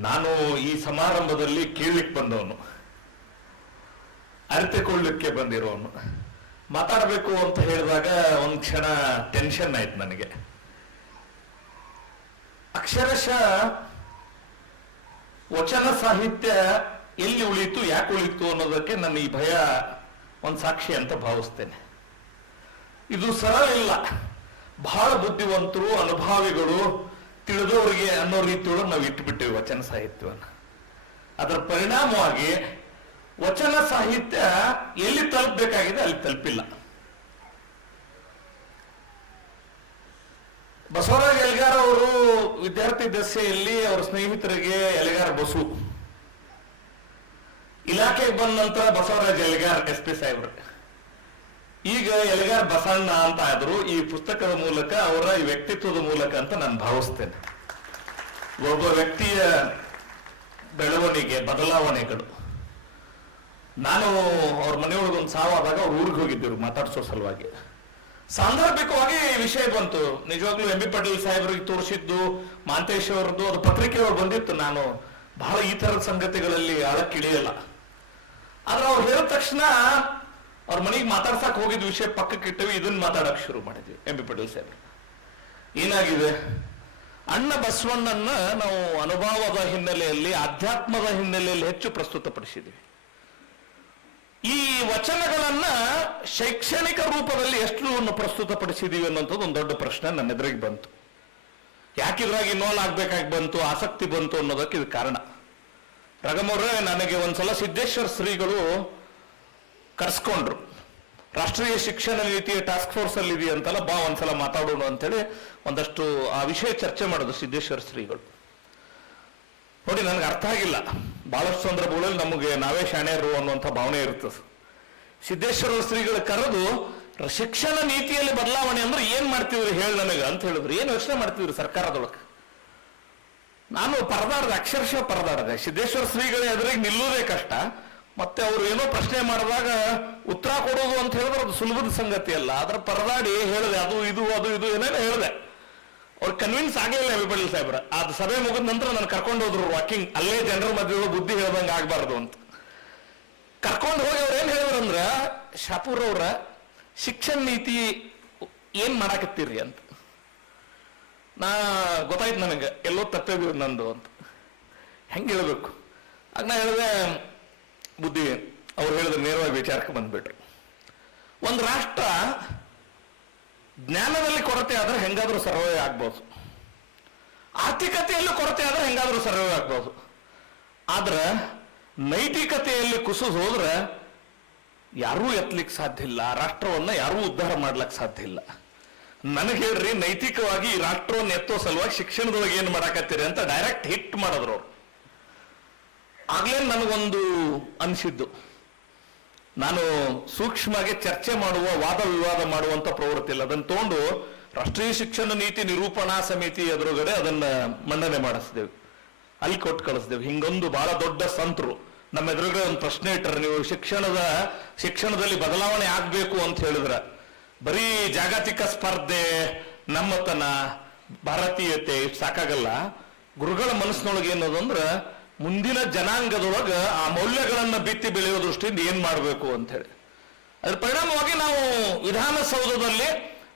ನಾನು ಈ ಸಮಾರಂಭದಲ್ಲಿ ಕೇಳಲಿಕ್ಕೆ ಬಂದವನು. ಅರಿತುಕೊಳ್ಳಿಕ್ಕೆ ಬಂದಿರೋನು. ಮಾತಾಡಬೇಕು ಅಂತ ಹೇಳಿದಾಗ ಒಂದ್ ಕ್ಷಣ ಟೆನ್ಷನ್ ಆಯ್ತು ನನಗೆ. ಅಕ್ಷರಶಃ ವಚನ ಸಾಹಿತ್ಯ ಎಲ್ಲಿ ಉಳಿತು, ಯಾಕೆ ಉಳಿತು ಅನ್ನೋದಕ್ಕೆ ನನ್ನ ಈ ಭಯ ಒಂದು ಸಾಕ್ಷಿ ಅಂತ ಭಾವಿಸ್ತೇನೆ. ಇದು ಸರಳ ಇಲ್ಲ. ಬಹಳ ಬುದ್ಧಿವಂತರು, ಅನುಭಾವಿಗಳು ತಿಳಿದವರಿಗೆ ಅನ್ನೋ ರೀತಿಯೊಳಗೆ ನಾವು ಇಟ್ಬಿಟ್ಟೇವೆ ವಚನ ಸಾಹಿತ್ಯವನ್ನು. ಅದರ ಪರಿಣಾಮವಾಗಿ ವಚನ ಸಾಹಿತ್ಯ ಎಲ್ಲಿ ತಲುಪಬೇಕಾಗಿದೆ ಅಲ್ಲಿ ತಲುಪಿಲ್ಲ. ಬಸವರಾಜ ಎಲ್ಗಾರ್ ಅವರು ವಿದ್ಯಾರ್ಥಿ ದಶೆಯಲ್ಲಿ ಅವರ ಸ್ನೇಹಿತರಿಗೆ ಎಲೆಗಾರ ಬಸು. ಇಲಾಖೆಗೆ ಬಂದ ನಂತರ ಬಸವರಾಜ್ ಎಲ್ಗಾರ್ ಎಸ್ ಪಿ ಸಾಹೇಬ್ರು. ಈಗ ಎಲ್ಗಾರ ಬಸಣ್ಣ ಅಂತ ಆದ್ರು ಈ ಪುಸ್ತಕದ ಮೂಲಕ ಅವರ ವ್ಯಕ್ತಿತ್ವದ ಮೂಲಕ ಅಂತ ನಾನು ಭಾವಿಸ್ತೇನೆ. ಒಬ್ಬ ವ್ಯಕ್ತಿಯ ಬೆಳವಣಿಗೆ, ಬದಲಾವಣೆಗಳು. ನಾನು ಅವ್ರ ಮನೆಯೊಳಗೆ ಒಂದು ಸಾವಾದಾಗ ಅವ್ರ ಊರಿಗೆ ಹೋಗಿದ್ದರು ಮಾತಾಡ್ಸೋ ಸಲುವಾಗಿ. ಸಾಂದರ್ಭಿಕವಾಗಿ ಈ ವಿಷಯ ಬಂತು. ನಿಜವಾಗ್ಲೂ ಎಂ ಬಿ ಪಾಟೀಲ್ ಸಾಹೇಬ್ರಿಗೆ ತೋರಿಸಿದ್ದು, ಮಾಂತೇಶ್ ಅವರದ್ದು, ಅದು ಪತ್ರಿಕೆಯೊಳಗೆ ಬಂದಿತ್ತು. ನಾನು ಬಹಳ ಈ ಥರದ ಸಂಗತಿಗಳಲ್ಲಿ ಆಳಕ್ಕಿಳಿಯಲ್ಲ. ಆದ್ರೆ ಅವ್ರು ಹೇಳಿದ ತಕ್ಷಣ ಅವ್ರ ಮನೆಗೆ ಮಾತಾಡ್ಸಕ್ ಹೋಗಿದ್ದ ವಿಷಯ ಪಕ್ಕಕ್ಕೆ ಇಟ್ಟವಿ ಇದನ್ನ ಮಾತಾಡಕ್ ಶುರು ಮಾಡಿದ್ವಿ. ಎಂ ಬಿ ಪಟೇಲ್ ಸಾಹೇಬ್ ಏನಾಗಿದೆ? ಅಣ್ಣ ಬಸವಣ್ಣನ ನಾವು ಅನುಭವದ ಹಿನ್ನೆಲೆಯಲ್ಲಿ, ಆಧ್ಯಾತ್ಮದ ಹಿನ್ನೆಲೆಯಲ್ಲಿ ಹೆಚ್ಚು ಪ್ರಸ್ತುತಪಡಿಸಿದ್ವಿ. ಈ ವಚನಗಳನ್ನ ಶೈಕ್ಷಣಿಕ ರೂಪದಲ್ಲಿ ಎಷ್ಟು ಪ್ರಸ್ತುತಪಡಿಸಿದೀವಿ ಅನ್ನೋಂಥದ್ದು ಒಂದು ದೊಡ್ಡ ಪ್ರಶ್ನೆ ನನ್ನ ಎದುರಿಗೆ ಬಂತು. ಯಾಕೆ ಇದ್ರಾಗ ಇನ್ವಾಲ್ವ್ ಆಗ್ಬೇಕಾಗಿ ಬಂತು, ಆಸಕ್ತಿ ಬಂತು ಅನ್ನೋದಕ್ಕೆ ಇದು ಕಾರಣ. ರಗಮವ್ರೆ ನನಗೆ ಒಂದ್ಸಲ ಸಿದ್ದೇಶ್ವರ ಶ್ರೀಗಳು ಕರ್ಸ್ಕೊಂಡ್ರು. ರಾಷ್ಟ್ರೀಯ ಶಿಕ್ಷಣ ನೀತಿಯ ಟಾಸ್ಕ್ ಫೋರ್ಸ್ ಅಲ್ಲಿ ಇದೆಯಂತಲ್ಲ ಬಾ ಒಂದ್ಸಲ ಮಾತಾಡೋಣ ಅಂತೇಳಿ ಒಂದಷ್ಟು ಆ ವಿಷಯ ಚರ್ಚೆ ಮಾಡೋದು ಸಿದ್ದೇಶ್ವರ ಶ್ರೀಗಳು. ನೋಡಿ, ನನಗೆ ಅರ್ಥ ಆಗಿಲ್ಲ. ಬಹಳಷ್ಟು ಸಂದರ್ಭಗಳಲ್ಲಿ ನಮಗೆ ನಾವೇ ಶಾಣೆಯರು ಅನ್ನುವಂಥ ಭಾವನೆ ಇರ್ತದೆ. ಸಿದ್ದೇಶ್ವರ ಶ್ರೀಗಳು ಕರೆದು, ಶಿಕ್ಷಣ ನೀತಿಯಲ್ಲಿ ಬದಲಾವಣೆ ಅಂದ್ರೆ ಏನ್ ಮಾಡ್ತಿದ್ರು ಹೇಳಿ ನನಗೆ ಅಂತ ಹೇಳಿದ್ರು. ಏನು ಯೋಚನೆ ಮಾಡ್ತಿದ್ರು ಸರ್ಕಾರದೊಳಗೆ? ನಾನು ಪರದಾಡ್ದೆ, ಅಕ್ಷರಶಃ ಪರದಾಡ್ದೆ. ಸಿದ್ದೇಶ್ವರ ಶ್ರೀಗಳ ಎದುರಿಗೆ ನಿಲ್ಲುವುದೇ ಕಷ್ಟ. ಮತ್ತೆ ಅವರು ಏನೋ ಪ್ರಶ್ನೆ ಮಾಡಿದಾಗ ಉತ್ತರ ಕೊಡೋದು ಅಂತ ಹೇಳಿದ್ರೆ ಅದು ಸುಲಭದ ಸಂಗತಿ ಅಲ್ಲ. ಅದರ ಪರದಾಡಿ ಹೇಳಿದೆ, ಅದು ಇದು ಅದು ಇದು ಏನೇನು ಹೇಳಿದೆ. ಅವ್ರು ಕನ್ವಿನ್ಸ್ ಆಗಿಲ್ಲ ಎಂ ಸಾಹೇಬ್ರ. ಅದು ಸಭೆ ಮುಗಿದ ನಂತರ ನಾನು ಕರ್ಕೊಂಡು ಹೋದ್ರು ವಾಕಿಂಗ್ ಅಲ್ಲೇ ಜನರ ಮಧ್ಯೆ ಬುದ್ಧಿ ಹೇಳ್ದಂಗೆ ಆಗ್ಬಾರ್ದು ಅಂತ. ಕರ್ಕೊಂಡು ಹೋಗಿ ಅವ್ರು ಏನ್ ಹೇಳಿದ್ರು ಅಂದ್ರ, ಶಾಪೂರ್ ಅವ್ರ, ಶಿಕ್ಷಣ ನೀತಿ ಏನ್ ಮಾಡಾಕತ್ತೀರಿ ಅಂತ. ನಾ ಗೊತ್ತಾಯ್ತು ನನಗೆ, ಎಲ್ಲೋ ತಪ್ಪಿದ್ವಿ ನಂದು ಅಂತ. ಹೆಂಗೆ ಹೇಳ್ಬೇಕು? ಆಗ ನಾ ಹೇಳಿದೆ ಬುದ್ಧಿ ಅವ್ರು ಹೇಳಿದ ನೇರವಾಗಿ ವಿಚಾರಕ್ಕೆ ಬಂದ್ಬಿಟ್ರು. ಒಂದು ರಾಷ್ಟ್ರ ಜ್ಞಾನದಲ್ಲಿ ಕೊರತೆ ಆದ್ರೆ ಹೆಂಗಾದ್ರೂ ಸರ್ವೇ ಆಗ್ಬೋದು. ಆರ್ಥಿಕತೆಯಲ್ಲಿ ಕೊರತೆ ಆದ್ರೆ ಹೆಂಗಾದ್ರೂ ಸರ್ವೇ ಆಗ್ಬೋದು. ಆದ್ರೆ ನೈತಿಕತೆಯಲ್ಲಿ ಕುಸಿದು ಹೋದ್ರೆ ಯಾರೂ ಎತ್ತಲಿಕ್ಕೆ ಸಾಧ್ಯ ಇಲ್ಲ, ರಾಷ್ಟ್ರವನ್ನ ಯಾರೂ ಉದ್ಧಾರ ಮಾಡ್ಲಿಕ್ಕೆ ಸಾಧ್ಯ ಇಲ್ಲ. ನನಗೆ ಹೇಳ್ರಿ, ನೈತಿಕವಾಗಿ ಈ ರಾಷ್ಟ್ರವನ್ನು ಎತ್ತೋ ಸಲುವಾಗಿ ಶಿಕ್ಷಣದೊಳಗೆ ಏನು ಮಾಡಾಕತ್ತೀರಿ ಅಂತ ಡೈರೆಕ್ಟ್ ಹಿಟ್ ಮಾಡಿದ್ರು ಅವ್ರು. ಆಗ್ಲೇ ನನಗೊಂದು ಅನಿಸಿದ್ದು. ನಾನು ಸೂಕ್ಷ್ಮವಾಗಿ ಚರ್ಚೆ ಮಾಡುವ, ವಾದ ವಿವಾದ ಮಾಡುವಂತ ಪ್ರವೃತ್ತಿ ಇಲ್ಲ. ಅದನ್ನು ತಗೊಂಡು ರಾಷ್ಟ್ರೀಯ ಶಿಕ್ಷಣ ನೀತಿ ನಿರೂಪಣಾ ಸಮಿತಿ ಎದುರುಗಡೆ ಅದನ್ನ ಮಂಡನೆ ಮಾಡಿಸಿದೆವು. ಅಲ್ಲಿ ಕೊಟ್ಟು ಕಳಿಸಿದೆವು. ಹಿಂಗೊಂದು ಬಹಳ ದೊಡ್ಡ ಸಂತರು. ನಮ್ಮ ಎದುರುಗಡೆ ಒಂದು ಪ್ರಶ್ನೆ ಇಟ್ಟರೆ ನೀವು ಶಿಕ್ಷಣದ, ಶಿಕ್ಷಣದಲ್ಲಿ ಬದಲಾವಣೆ ಆಗ್ಬೇಕು ಅಂತ ಹೇಳಿದ್ರ. ಬರೀ ಜಾಗತಿಕ ಸ್ಪರ್ಧೆ, ನಮ್ಮತನ, ಭಾರತೀಯತೆ ಸಾಕಾಗಲ್ಲ. ಗುರುಗಳ ಮನಸ್ಸಿನೊಳಗೆ ಏನದು ಅಂದ್ರೆ ಮುಂದಿನ ಜನಾಂಗದೊಳಗ ಆ ಮೌಲ್ಯಗಳನ್ನ ಬಿತ್ತಿ ಬೆಳೆಯೋ ದೃಷ್ಟಿಯಿಂದ ಏನ್ ಮಾಡಬೇಕು ಅಂತ ಹೇಳಿ. ಅದ್ರ ಪರಿಣಾಮವಾಗಿ ನಾವು ವಿಧಾನಸೌಧದಲ್ಲಿ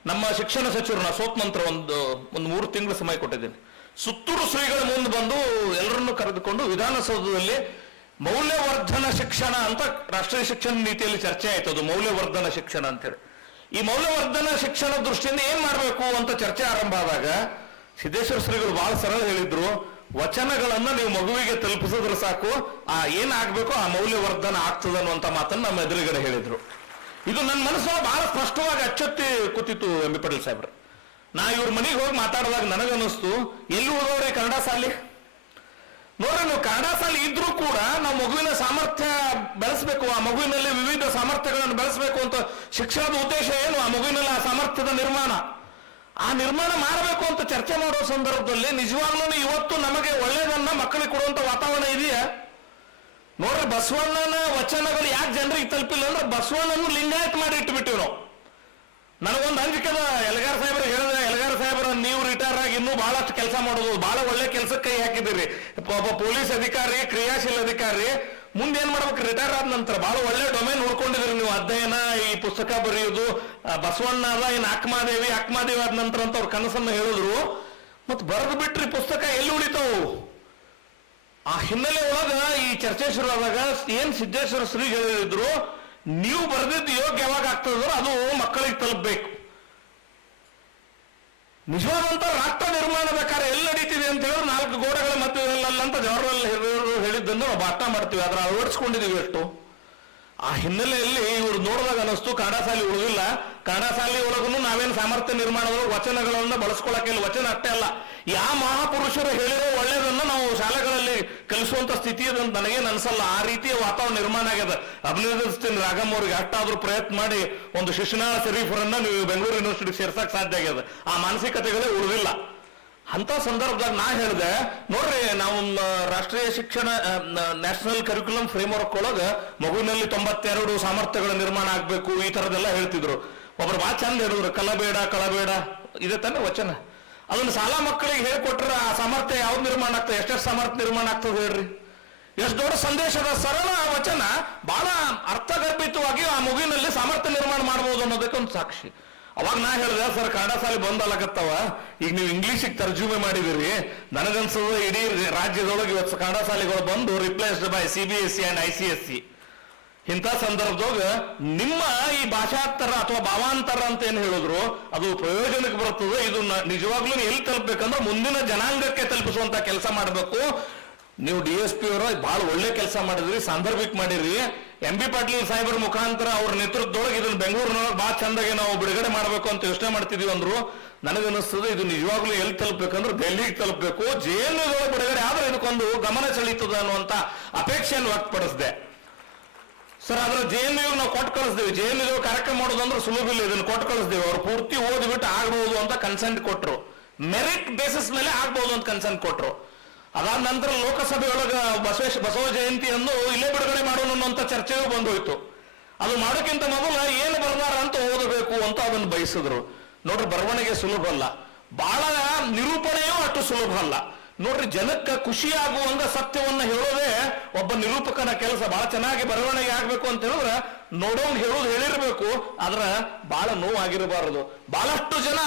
ನಮ್ಮ ಶಿಕ್ಷಣ ಸಚಿವರು ನಾ ಸೋತ್ ಒಂದು ಒಂದು ಮೂರು ತಿಂಗಳು ಸಮಯ ಕೊಟ್ಟಿದ್ದೀನಿ. ಸುತ್ತೂರು ಶ್ರೀಗಳ ಮುಂದೆ ಬಂದು ಎಲ್ಲರನ್ನು ಕರೆದುಕೊಂಡು ವಿಧಾನಸೌಧದಲ್ಲಿ ಮೌಲ್ಯವರ್ಧನ ಶಿಕ್ಷಣ ಅಂತ ರಾಷ್ಟ್ರೀಯ ಶಿಕ್ಷಣ ನೀತಿಯಲ್ಲಿ ಚರ್ಚೆ ಆಯ್ತು. ಅದು ಮೌಲ್ಯವರ್ಧನ ಶಿಕ್ಷಣ ಅಂತೇಳಿ ಈ ಮೌಲ್ಯವರ್ಧನ ಶಿಕ್ಷಣ ದೃಷ್ಟಿಯಿಂದ ಏನ್ ಮಾಡಬೇಕು ಅಂತ ಚರ್ಚೆ ಆರಂಭ ಆದಾಗ ಸಿದ್ದೇಶ್ವರ ಶ್ರೀಗಳು ಬಹಳ ಸರಳ ಹೇಳಿದ್ರು. ವಚನಗಳನ್ನ ನೀವು ಮಗುವಿಗೆ ತಲುಪಿಸಿದ್ರೆ ಸಾಕು, ಆ ಏನಾಗ್ಬೇಕು ಆ ಮೌಲ್ಯವರ್ಧನ ಆಗ್ತದೆ ಅನ್ನುವಂತ ಮಾತನ್ನ ನಮ್ಮ ಎದುರುಗಡೆ ಹೇಳಿದ್ರು. ಇದು ನನ್ನ ಮನಸ್ಸು ಬಹಳ ಸ್ಪಷ್ಟವಾಗಿ ಅಚ್ಚೊತ್ತಿ ಕೂತಿತ್ತು ಎಂ ಬಿ ಪಟೇಲ್ ಸಾಹೇಬ್ರು. ನಾ ಇವ್ರ ಮನೆಗೆ ಹೋಗಿ ಮಾತಾಡಿದಾಗ ನನಗನ್ನಿಸ್ತು, ಎಲ್ಲಿ ಹೋದವ್ರೆ ಕನ್ನಡ ಶಾಲೆ ನೋಡ್ರಿ, ನೀವು ಕನ್ನಡ ಶಾಲೆ ಇದ್ರೂ ಕೂಡ ನಾವು ಮಗುವಿನ ಸಾಮರ್ಥ್ಯ ಬೆಳೆಸಬೇಕು, ಆ ಮಗುವಿನಲ್ಲಿ ವಿವಿಧ ಸಾಮರ್ಥ್ಯಗಳನ್ನು ಬೆಳೆಸಬೇಕು ಅಂತ ಶಿಕ್ಷಣದ ಉದ್ದೇಶ ಏನು? ಆ ಮಗುವಿನಲ್ಲಿ ಆ ಸಾಮರ್ಥ್ಯದ ನಿರ್ಮಾಣ. ಆ ನಿರ್ಮಾಣ ಮಾಡಬೇಕು ಅಂತ ಚರ್ಚೆ ಮಾಡೋ ಸಂದರ್ಭದಲ್ಲಿ ನಿಜವಾಗ್ಲೂ ಇವತ್ತು ನಮಗೆ ಒಳ್ಳೇದನ್ನ ಮಕ್ಕಳಿಗೆ ಕೊಡುವಂತ ವಾತಾವರಣ ಇದೆಯಾ? ನೋಡ್ರಿ, ಬಸವಣ್ಣನ ವಚನಗಳು ಯಾಕೆ ಜನರಿಗೆ ತಲುಪಿಲ್ಲ ಅಂದ್ರೆ ಬಸವಣ್ಣನ ಲಿಂಗಾಯತ್ ಮಾಡಿ ಇಟ್ಬಿಟ್ಟಿವಿ ನಾವು ನನಗೊಂದು ಅಂಜಿಕೆದ ಎಲ್ಗಾರ್ ಸಾಹೇಬ್ರು ಹೇಳಿದ್ರೆ, ಎಲ್ಗಾರ್ ಸಾಹೇಬ್ರ, ನೀವು ರಿಟೈರ್ ಆಗಿ ಇನ್ನೂ ಬಹಳಷ್ಟು ಕೆಲಸ ಮಾಡೋದು, ಬಹಳ ಒಳ್ಳೆ ಕೆಲಸಕ್ಕೆ ಕೈ ಹಾಕಿದಿರಿ ಒಬ್ಬ ಪೊಲೀಸ್ ಅಧಿಕಾರಿ, ಕ್ರಿಯಾಶೀಲ ಅಧಿಕಾರಿ ಮುಂದೆ ಏನ್ ಮಾಡ್ಬೇಕು? ರಿಟೈರ್ ಆದ ನಂತರ ಬಹಳ ಒಳ್ಳೆ ಡೊಮೈನ್ ನೋಡ್ಕೊಂಡಿದ್ರಿ ನೀವು. ಅಧ್ಯಯನ, ಈ ಪುಸ್ತಕ ಬರೆಯೋದು ಬಸವಣ್ಣ ಅದ ಏನ್ ಅಕ್ಮಾದೇವಿ ಅಕ್ಮಾದೇವಿ ಆದ ನಂತರ ಅಂತ ಅವ್ರ ಕನಸನ್ನ ಹೇಳಿದ್ರು. ಮತ್ ಬರೆದು ಬಿಟ್ರಿ, ಪುಸ್ತಕ ಎಲ್ಲಿ ಉಳಿತಾವು? ಆ ಹಿನ್ನೆಲೆ ಒಳಗ ಈ ಚರ್ಚೆ ಶುರುವಾದಾಗ ಏನ್ ಸಿದ್ದೇಶ್ವರ ಶ್ರೀ ಹೇಳಿದ್ರು, ನೀವು ಬರೆದಿದ್ದು ಯೋಗ್ಯ ಯಾವಾಗ ಅದು ಮಕ್ಕಳಿಗೆ ತಲುಪಬೇಕು. ನಿಜವಾದಂತ ರಾಷ್ಟ್ರ ನಿರ್ಮಾಣದ ಕಾರ್ಯ ಎಲ್ಲಿ ನಡೀತಿದೆ ಅಂತ ಹೇಳಿದ್ರೆ ನಾಲ್ಕು ಗೋಡೆಗಳ ಮಧ್ಯದಲ್ಲ ಅಂತ ಜವಾಹರ್ಲಾಲ್ ನೆಹರು ಹೇಳಿದ್ದನ್ನು ನಾವು ಭಾಷಣ ಮಾಡ್ತೀವಿ. ಅದನ್ನು ಅಳವಡಿಸ್ಕೊಂಡಿದೀವಿ ಎಷ್ಟು ಆ ಹಿನ್ನೆಲೆಯಲ್ಲಿ ಇವ್ರು ನೋಡಿದಾಗ ಅನಿಸ್ತು ಕನ್ನಡ ಶಾಲೆ ಉಳಿದಿಲ್ಲ. ಕನ್ನಡ ಶಾಲೆ ಒಳಗೂ ನಾವೇನು ಸಾಮರ್ಥ್ಯ ನಿರ್ಮಾಣದ ವಚನಗಳನ್ನ ಬಳಸ್ಕೊಳಕ್ಕೆ ವಚನ ಅಷ್ಟೇ ಅಲ್ಲ ಯಾವ ಮಹಾಪುರುಷರು ಹೇಳಿರೋ ಒಳ್ಳೇದನ್ನ ನಾವು ಶಾಲೆಗಳಲ್ಲಿ ಕಲಿಸುವಂತ ಸ್ಥಿತಿ ಅಂತ ನನಗೇನು ಅನ್ಸಲ್ಲ. ಆ ರೀತಿಯ ವಾತಾವರಣ ನಿರ್ಮಾಣ ಆಗ್ಯದ. ಅಭಿನಂದಿಸ್ತೀನಿ ರಾಗಮ್ ಅವ್ರಿಗೆ. ಅಷ್ಟಾದ್ರೂ ಪ್ರಯತ್ನ ಮಾಡಿ ಒಂದು ಶಿಶುನಾಳ ಶರೀಫರನ್ನ ನೀವು ಬೆಂಗಳೂರು ಯೂನಿವರ್ಸಿಟಿಗೆ ಸೇರ್ಸಕ್ ಸಾಧ್ಯ ಆಗ್ಯದ. ಆ ಮಾನಸಿಕತೆಗಳೇ ಉಳಿದಿಲ್ಲ. ಅಂತ ಸಂದರ್ಭದಾಗ ನಾ ಹೇಳಿದೆ, ನೋಡ್ರಿ ನಾವು ರಾಷ್ಟ್ರೀಯ ಶಿಕ್ಷಣ ನ್ಯಾಷನಲ್ ಕರಿಕ್ಯುಲಮ್ ಫ್ರೇಮ್ವರ್ಕ್ ಒಳಗ ಮಗುವಿನಲ್ಲಿ ತೊಂಬತ್ತೆರಡು ಸಾಮರ್ಥ್ಯಗಳ ನಿರ್ಮಾಣ ಆಗ್ಬೇಕು, ಈ ತರದೆಲ್ಲ ಹೇಳ್ತಿದ್ರು. ಒಬ್ರು ಬಾ ಚಂದ ಹೇಳಿದ್ರು, ಕಲಬೇಡ, ಕಳಬೇಡ, ಇದೆ ತಾನೆ ವಚನ. ಅದನ್ನ ಶಾಲಾ ಮಕ್ಕಳಿಗೆ ಹೇಳ್ಕೊಟ್ರೆ ಆ ಸಾಮರ್ಥ್ಯ ಯಾವ್ದು ನಿರ್ಮಾಣ ಆಗ್ತದೆ, ಎಷ್ಟೆಷ್ಟು ಸಾಮರ್ಥ್ಯ ನಿರ್ಮಾಣ ಆಗ್ತದೆ ಹೇಳ್ರಿ. ಎಷ್ಟು ದೊಡ್ಡ ಸಂದೇಶದ ಸರಳ ವಚನ ಬಹಳ ಅರ್ಥಗರ್ಭಿತವಾಗಿ ಆ ಮಗುವಿನಲ್ಲಿ ಸಾಮರ್ಥ್ಯ ನಿರ್ಮಾಣ ಮಾಡಬಹುದು ಅನ್ನೋದಕ್ಕೆ ಒಂದು ಸಾಕ್ಷಿ. ಅವಾಗ ನಾ ಹೇಳಿದೆ, ಸರ್, ಕನ್ನಡ ಸಾಲಿ ಬಂದ್ ಅಲ್ಲಕತ್ತವ ಈಗ ನೀವು ಇಂಗ್ಲಿಷಿಗೆ ತರ್ಜುಮೆ ಮಾಡಿದಿರಿ. ನನಗನ್ಸದ ಇಡೀ ರಾಜ್ಯದೊಳಗೆ ಇವತ್ತು ಕನ್ನಡ ಶಾಲೆಗಳು ಬಂದು replaced by C B S C and I C S C ಇಂಥ ಸಂದರ್ಭದಾಗ ನಿಮ್ಮ ಈ ಭಾಷಾಂತರ ಅಥವಾ ಭಾವಾಂತರ ಅಂತ ಏನ್ ಹೇಳಿದ್ರು, ಅದು ಪ್ರಯೋಜನಕ್ಕೆ ಬರ್ತದೆ. ಇದು ನಿಜವಾಗ್ಲೂ ಎಲ್ಲಿ ತಲುಪಬೇಕಂದ್ರೆ ಮುಂದಿನ ಜನಾಂಗಕ್ಕೆ ತಲುಪಿಸುವಂತ ಕೆಲಸ ಮಾಡಬೇಕು. ನೀವು ಡಿ ಎಸ್ ಪಿ ಅವರು ಬಹಳ ಒಳ್ಳೆ ಕೆಲಸ ಮಾಡಿದ್ರಿ, ಸಾಂದರ್ಭಿಕ ಮಾಡಿರಿ ಎಂ ಬಿ ಪಾಟೀಲ್ ಸಾಹೇಬರ ಮುಖಾಂತರ ಅವ್ರ ನೇತೃತ್ವದೊಳಗೆ ಇದನ್ನ ಬೆಂಗಳೂರಿನೊಳಗೆ ಬಹಳ ಚಂದಾಗಿ ನಾವು ಬಿಡುಗಡೆ ಮಾಡಬೇಕು ಅಂತ ಯೋಚನೆ ಮಾಡ್ತಿದೀವಿ ಅಂದ್ರು. ನನಗನ್ನಿಸ್ತದೆ ಇದು ನಿಜವಾಗ್ಲೂ ಎಲ್ಲಿ ತಲುಪಬೇಕಂದ್ರೆ ಡೆಲ್ಲಿಗೆ ತಲುಪಬೇಕು. ಜೆಎನ್ಯುದೊಳಗೆ ಬಿಡುಗಡೆ ಆದ್ರೆ ಇದಕ್ಕೊಂದು ಗಮನ ಸೆಳೀತದ ಅನ್ನುವಂತ ಅಪೇಕ್ಷೆಯನ್ನು ವ್ಯಕ್ತಪಡಿಸಿದೆ. ಸರ್ ಅದ್ರ ಜೇನು ನಾವು ಕೊಟ್ಟು ಕಳಿಸ್ದೇವೆ. ಜೇನು ಕಾರ್ಯಕ್ರಮ ಮಾಡೋದು ಅಂದ್ರೆ ಸುಲಭ ಇಲ್ಲ. ಇದನ್ನ ಕೊಟ್ಟು ಕಳಿಸ್ದೇವೆ. ಅವ್ರು ಪೂರ್ತಿ ಓದಿಬಿಟ್ಟು ಆಗ್ಬಹುದು ಅಂತ ಕನ್ಸೆಂಟ್ ಕೊಟ್ಟರು ಮೆರಿಟ್ ಬೇಸಿಸ್ ಮೇಲೆ ಆಗ್ಬಹುದು ಅಂತ ಕನ್ಸೆಂಟ್ ಕೊಟ್ರು. ಅದಾದ ನಂತರ ಲೋಕಸಭೆಯೊಳಗ ಬಸವೇಶ್ ಬಸವ ಜಯಂತಿಯನ್ನು ಇಲ್ಲೇ ಬಿಡುಗಡೆ ಮಾಡೋಣ ಅನ್ನುವಂತ ಚರ್ಚೆಯೂ ಬಂದೋಯ್ತು. ಅದು ಮಾಡೋಕ್ಕಿಂತ ಮೊದಲು ಏನು ಬರ್ದಾರ ಅಂತ ಓದಬೇಕು ಅಂತ ಅದನ್ನು ಬಯಸಿದ್ರು. ನೋಡ್ರಿ, ಬರವಣಿಗೆ ಸುಲಭ ಅಲ್ಲ. ಬಹಳ ನಿರೂಪಣೆಯೂ ಅಷ್ಟು ಸುಲಭ ಅಲ್ಲ. ನೋಡ್ರಿ, ಜನಕ್ಕೆ ಖುಷಿಯಾಗುವಂಗ ಸತ್ಯವನ್ನ ಹೇಳೋದೇ ಒಬ್ಬ ನಿರೂಪಕನ ಕೆಲಸ. ಬಹಳ ಚೆನ್ನಾಗಿ ಬರವಣಿಗೆ ಆಗ್ಬೇಕು ಅಂತ ಹೇಳಿದ್ರೆ ನೋಡೋಂಗ್ ಹೇಳೋದು ಹೇಳಿರ್ಬೇಕು, ಆದ್ರ ಬಹಳ ನೋವಾಗಿರಬಾರದು. ಬಹಳಷ್ಟು ಜನ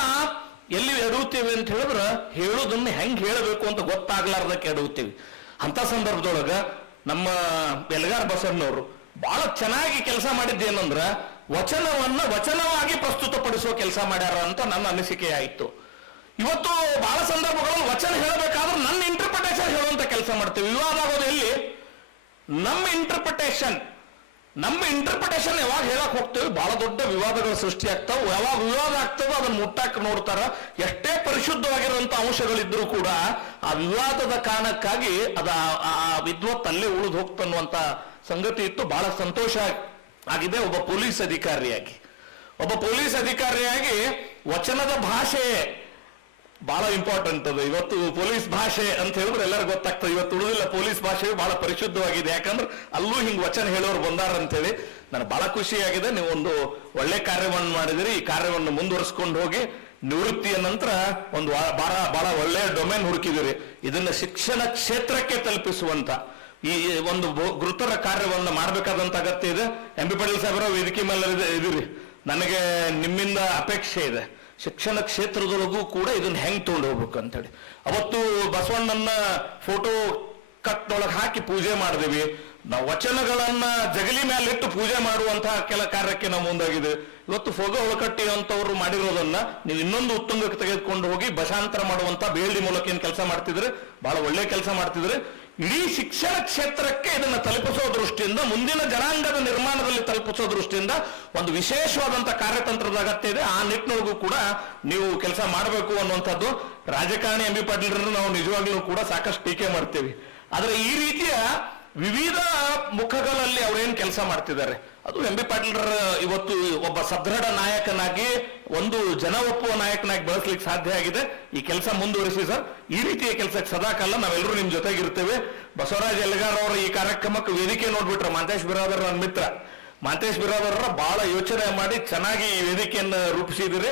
ಎಲ್ಲಿ ಎಡುತ್ತೇವೆ ಅಂತ ಹೇಳಿದ್ರೆ ಹೇಳೋದನ್ನ ಹೆಂಗೆ ಹೇಳಬೇಕು ಅಂತ ಗೊತ್ತಾಗ್ಲಾರ್ದಕ್ಕೆ ಎಡುತ್ತೀವಿ ಅಂತ ಸಂದರ್ಭದೊಳಗ ನಮ್ಮ ಬೆಲ್ಗಾರ್ ಬಸವಣ್ಣವರು ಬಹಳ ಚೆನ್ನಾಗಿ ಕೆಲಸ ಮಾಡಿದ್ದೇನಂದ್ರ ವಚನವನ್ನ ವಚನವಾಗಿ ಪ್ರಸ್ತುತಪಡಿಸುವ ಕೆಲಸ ಮಾಡ್ಯಾರ ಅಂತ ನನ್ನ ಅನಿಸಿಕೆ ಆಯಿತು. ಇವತ್ತು ಬಹಳ ಸಂದರ್ಭಗಳಲ್ಲಿ ವಚನ ಹೇಳಬೇಕಾದ್ರೆ ನನ್ನ ಇಂಟರ್ಪ್ರಿಟೇಷನ್ ಹೇಳುವಂತ ಕೆಲಸ ಮಾಡ್ತೀವಿ. ವಿವಾದ ಆಗೋದು ಎಲ್ಲಿ? ನಮ್ಮ ಇಂಟರ್ಪ್ರಿಟೇಷನ್ ನಮ್ಮ ಇಂಟರ್ಪ್ರಿಟೇಷನ್ ಯಾವಾಗ ಹೇಳಕ್ ಹೋಗ್ತೇವೆ, ಬಹಳ ದೊಡ್ಡ ವಿವಾದಗಳ ಸೃಷ್ಟಿ ಆಗ್ತಾವ. ಯಾವಾಗ ವಿವಾದ ಆಗ್ತದೋ ಅದನ್ನ ಮುಟ್ಟಾಕ ನೋಡ್ತಾರ. ಎಷ್ಟೇ ಪರಿಶುದ್ಧವಾಗಿರುವಂತ ಅಂಶಗಳಿದ್ರು ಕೂಡ ಆ ವಿವಾದದ ಕಾರಣಕ್ಕಾಗಿ ಅದ ಆ- ವಿದ್ವತ್ ಅಲ್ಲೇ ಉಳಿದು ಹೋಗ್ತನ್ನುವಂತ ಸಂಗತಿ ಇತ್ತು. ಬಹಳ ಸಂತೋಷ ಆಗಿದೆ. ಒಬ್ಬ ಪೊಲೀಸ್ ಅಧಿಕಾರಿಯಾಗಿ, ಒಬ್ಬ ಪೊಲೀಸ್ ಅಧಿಕಾರಿಯಾಗಿ ವಚನದ ಭಾಷೆ ಬಹಳ ಇಂಪಾರ್ಟೆಂಟ್ ಅದು. ಇವತ್ತು ಪೊಲೀಸ್ ಭಾಷೆ ಅಂತ ಹೇಳಿದ್ರೆ ಎಲ್ಲರಿಗೂ ಗೊತ್ತಾಗ್ತದೆ. ಇವತ್ತು ಉಳಿದಿಲ್ಲ ಪೊಲೀಸ್ ಭಾಷೆ ಬಹಳ ಪರಿಶುದ್ಧವಾಗಿದೆ. ಯಾಕಂದ್ರೆ ಅಲ್ಲೂ ಹಿಂಗ್ ವಚನ ಹೇಳೋರು ಬಂದಾರ ಅಂತ ಹೇಳಿ ನನಗೆ ಬಹಳ ಖುಷಿಯಾಗಿದೆ. ನೀವು ಒಂದು ಒಳ್ಳೆ ಕಾರ್ಯವನ್ನು ಮಾಡಿದಿರಿ. ಈ ಕಾರ್ಯವನ್ನು ಮುಂದುವರಿಸ್ಕೊಂಡು ಹೋಗಿ ನಿವೃತ್ತಿಯ ನಂತರ ಒಂದು ಬಹಳ ಬಹಳ ಒಳ್ಳೆಯ ಡೊಮೇನ್ ಹುಡುಕಿದಿರಿ. ಇದನ್ನ ಶಿಕ್ಷಣ ಕ್ಷೇತ್ರಕ್ಕೆ ತಲುಪಿಸುವಂತ ಈ ಒಂದು ಗುರುತರ ಕಾರ್ಯವನ್ನು ಮಾಡಬೇಕಾದಂತ ಅಗತ್ಯ ಇದೆ. ಎಂ ಪಿ ಪಾಟೀಲ್ ಸಾಹೇಬರ, ವೇದಿಕೆ ಮೇಲೆ ಇದಿರಿ. ನನಗೆ ನಿಮ್ಮಿಂದ ಅಪೇಕ್ಷೆ ಇದೆ. ಶಿಕ್ಷಣ ಕ್ಷೇತ್ರದೊಳಗೂ ಕೂಡ ಇದನ್ನ ಹೆಂಗ್ ತಗೊಂಡು ಹೋಗ್ಬೇಕು ಅಂತೇಳಿ. ಅವತ್ತು ಬಸವಣ್ಣನ ಫೋಟೋ ಕಟ್ನೊಳಗೆ ಹಾಕಿ ಪೂಜೆ ಮಾಡಿದೀವಿ. ನಾವು ವಚನಗಳನ್ನ ಜಗಲಿ ಮೇಲೆ ಇಟ್ಟು ಪೂಜೆ ಮಾಡುವಂತಹ ಕೆಲ ಕಾರ್ಯಕ್ಕೆ ನಾವು ಮುಂದಾಗಿದೆ ಇವತ್ತು ಫೋಗೋ ಹೊಳಕಟ್ಟಿ ಅಂತವ್ರು ಮಾಡಿರೋದನ್ನ ನೀವು ಇನ್ನೊಂದು ಉತ್ತುಂಗಕ್ಕೆ ತೆಗೆದುಕೊಂಡು ಹೋಗಿ ಭಾಷಾಂತರ ಮಾಡುವಂತ ಬೇಲ್ಡಿ ಮೂಲಕ ಏನ್ ಕೆಲಸ ಮಾಡ್ತಿದ್ರೆ? ಬಹಳ ಒಳ್ಳೆ ಕೆಲಸ ಮಾಡ್ತಿದ್ರೆ. ಇಡೀ ಶಿಕ್ಷಣ ಕ್ಷೇತ್ರಕ್ಕೆ ಇದನ್ನು ತಲುಪಿಸೋ ದೃಷ್ಟಿಯಿಂದ, ಮುಂದಿನ ಜನಾಂಗದ ನಿರ್ಮಾಣದಲ್ಲಿ ತಲುಪಿಸೋ ದೃಷ್ಟಿಯಿಂದ ಒಂದು ವಿಶೇಷವಾದಂತಹ ಕಾರ್ಯತಂತ್ರದ ಅಗತ್ಯ ಇದೆ. ಆ ನಿಟ್ಟಿನೊಳಗೂ ಕೂಡ ನೀವು ಕೆಲಸ ಮಾಡಬೇಕು ಅನ್ನುವಂಥದ್ದು ರಾಜಕಾರಣಿ ಎಂ ಬಿ ಪಾಟೀಲ್ರನ್ನು ನಾವು ನಿಜವಾಗ್ಲೂ ಕೂಡ ಸಾಕಷ್ಟು ಟೀಕೆ ಮಾಡ್ತೀವಿ. ಆದ್ರೆ ಈ ರೀತಿಯ ವಿವಿಧ ಮುಖಗಳಲ್ಲಿ ಅವರೇನು ಕೆಲಸ ಮಾಡ್ತಿದ್ದಾರೆ? ಅದು ಎಂ ಬಿ ಪಾಟೀಲ್ರ ಇವತ್ತು ಒಬ್ಬ ಸದೃಢ ನಾಯಕನಾಗಿ, ಒಂದು ಜನ ಒಪ್ಪುವ ನಾಯಕನಾಗಿ ಬಳಸಲಿಕ್ಕೆ ಸಾಧ್ಯ ಆಗಿದೆ. ಈ ಕೆಲಸ ಮುಂದುವರಿಸಿ ಸರ್. ಈ ರೀತಿಯ ಕೆಲಸಕ್ಕೆ ಸದಾಕಾಲ ನಾವೆಲ್ಲರೂ ನಿಮ್ ಜೊತೆಗಿರ್ತೇವೆ. ಬಸವರಾಜ್ ಎಲ್ಗಾರ್ ಅವರ ಈ ಕಾರ್ಯಕ್ರಮಕ್ಕೆ ವೇದಿಕೆ ನೋಡ್ಬಿಟ್ರೆ ಮಾಂತೇಶ್ ಬಿರಾದರ್ ನನ್ನ ಮಿತ್ರ. ಮಾಂತೇಶ್ ಬಿರಾದರ ಬಹಳ ಯೋಚನೆ ಮಾಡಿ ಚೆನ್ನಾಗಿ ಈ ವೇದಿಕೆಯನ್ನು ರೂಪಿಸಿದಿರಿ.